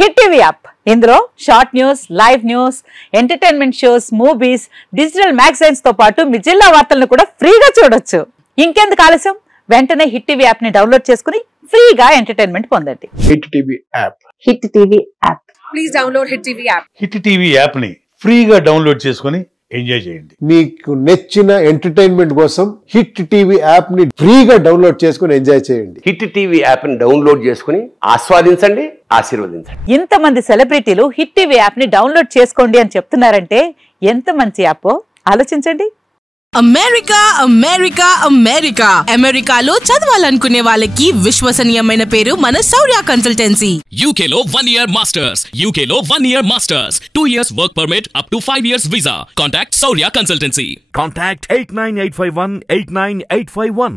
Hit TV app ఇందులో short news, live news, entertainment shows, movies, digital magazines తో పాటు మీ జిల్లా వార్తలను కూడా ఫ్రీగా చూడొచ్చు. ఇంకెందుకు ఆలస్యం, వెంటనే హిట్ టీవీ యాప్ ని డౌన్లోడ్ చేసుకుని ఫ్రీగా ఎంటర్టైన్మెంట్ పొందండి. Hit TV app. Hit TV app. Please download hit TV app. Hit TV app ని ఫ్రీగా డౌన్లోడ్ చేసుకుని ఎంజాయ్ చేయండి. మీకు నచ్చిన ఎంటర్టైన్మెంట్ కోసం హిట్ టీవీ యాప్ ని ఫ్రీగా డౌన్లోడ్ చేసుకుని ఎంజాయ్ చేయండి. హిట్ టీవీ యాప్ ని డౌన్లోడ్ చేసుకుని ఆస్వాదించండి, ఆశీర్వదించండి. ఇంతమంది సెలబ్రిటీలు హిట్ టీవీ యాప్ ని డౌన్లోడ్ చేసుకోండి అని చెప్తున్నారంటే ఎంత మంచి యాప్ ఆలోచించండి. అమెరికా అమెరికా అమెరికా అమెరికాలో చదవాలనుకునే వాళ్ళకి విశ్వసనీయమైన పేరు మన శౌర్య కన్సల్టెన్సీ. UK లో 1 year masters, UK లో 1 year masters, 2 years work permit up to 5 years visa. Contact Saurya Consultancy. Contact 89851 89851.